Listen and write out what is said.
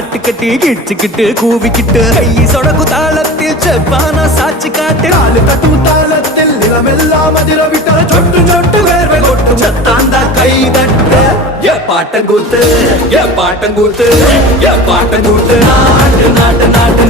காட்டுக்கட்டி கிச்சுக்கிட்டு கூவிக்கிட்டு கை சொடக்கு தாளத்தில் செப்பானா சாட்சி காட்டு காலு கட்டும் தாளத்தில் நிலமெல்லாம் அதிர விட்ட சொட்டு சொட்டு வேர்வை கொட்டும் சத்தாந்தா கை தட்டு ஏ பாட்டங்கூத்து ஏ பாட்டங்கூத்து ஏ பாட்டங்கூத்து நாட்டு நாட்டு நாட்டு